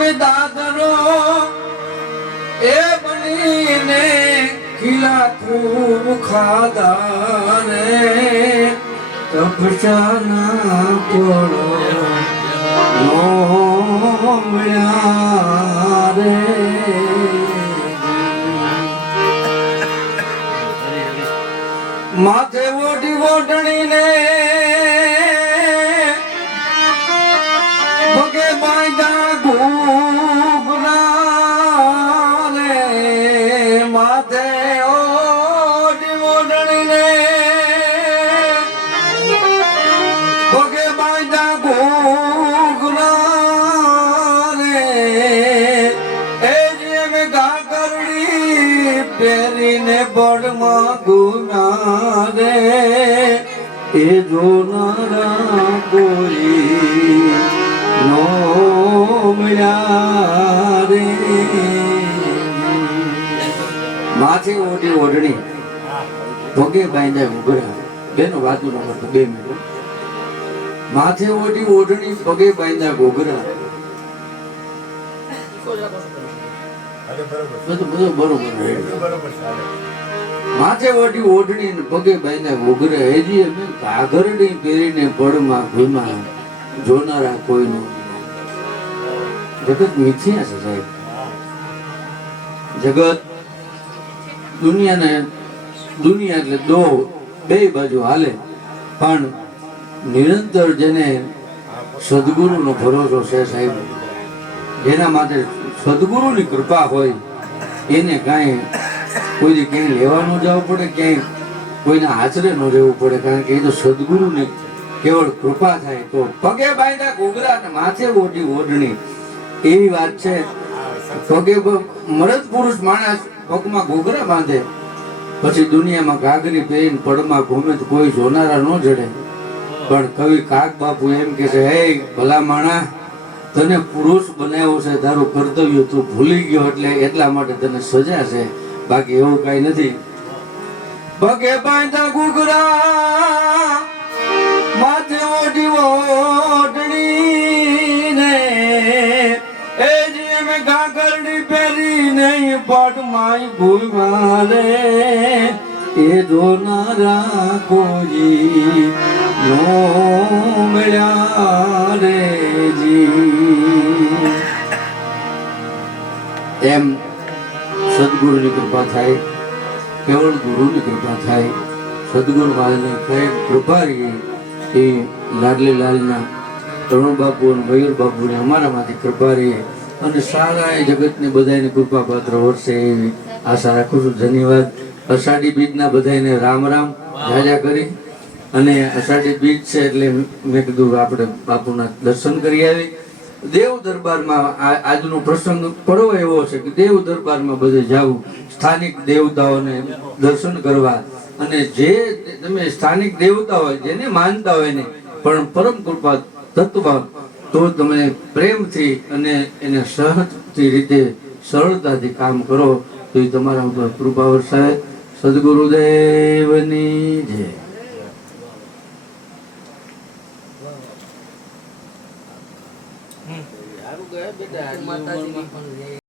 અમે દાદરો એ બનીને ખીલા ખૂબ ખાધા રે તપસ્યાના પોળો નો મળ્યા રે માથે ઓઢી ઓઢણીને પગે બાંધ્યા ઘૂઘરા રે માથે ઓઢી ઓઢણીને પગે બાંધ્યા ઘૂઘરા રે એ જે મેં ઘાઘરડી પહેરીને બળમાં ગુના રે એ જોનારા કોઈ નો મળ્યા રે માથે ઓઢી ઓઢણી પગે બાંધ્યા ઘૂઘરા બેનો વાતું ન કરતો 2 મિનિટ માથે ઓઢી ઓઢણી પગે બાંધ્યા ઘૂઘરા બધું બરોબર માથે ઓઢી ઓઢણી પગે બાંધ્યા ઘૂઘરા હેજી અમે ઘાઘરડી પહેરીને બળમાં ભૂમાં જોનારા કોઈનો જગત મિથ્યા છે સાહેબ જગત દુનિયા એટલે બે બાજુ હાલે પણ નિરંતર જેને સદગુરુનો ભરોસો છે સાહેબ જેના માટે સદગુરુની કૃપા હોય એને કાંઈ કોઈ ક્યાંય લેવા ન જવું પડે ક્યાંય કોઈના આચરે ન રહેવું પડે કારણ કે એ તો સદગુરુની કેવળ કૃપા થાય તો પગે બાંધ્યા ઘૂઘરા અને માથે ઓઢી ઓઢણી એવી વાત છે પગે મરદ પુરુષ માણસ પગમાં ઘૂઘરા બાંધે પછી દુનિયામાં ઘાઘરી પહેરીને પડમાં ઘૂમે તો કોઈ જોનારા ન જડે પણ કવિ કાક બાપુ એમ કે છે હે ભલા માણા તને પુરુષ બનાવ્યો છે તારું કર્તવ્ય તું ભૂલી ગયો એટલે એટલા માટે તને સજા છે બાકી એવું કઈ નથી પગે બાંધ્યા ઘૂઘરા માથે ઓઢી ઓઢણી ને એ જે મેં ઘાઘરડી પહેરી નહીં પડમાં ભૂલમાં રે એ જોનારા કોઈ નો મળ્યા રે જી એમ સદગુરુની કૃપા થાય કેવળ ગુરુની કૃપા થાય સદગુરુ મહારાજની કૃપા રહી એ લાડલી લાલના તરુણ બાપુ અને મયુર બાપુને અમારામાંથી કૃપા રહી અને સારા એ જગતની બધાની કૃપા પાત્ર વર્ષે એવી આશા રાખું છું ધન્યવાદ અષાઢી બીજના બધાને રામ રામ જાજા કરી અને અષાઢી બીજ છે એટલે મેં કીધું આપણે બાપુના દર્શન કરી આવી દેવ દરબારમાં આજનો પ્રસંગ પડવો એવો છે કે દેવ દરબારમાં બધે જવું સ્થાનિક દેવતાઓને દર્શન કરવા અને જે તમે સ્થાનિક દેવતા હોય જેને માનતા હોય ને પણ પરમ કૃપા તત્વ તો તમે પ્રેમથી અને એને સહજથી રીતે સરળતાથી કામ કરો તો એ તમારા ઉપર કૃપા વરસાય સદગુરુદેવની જય માતાજી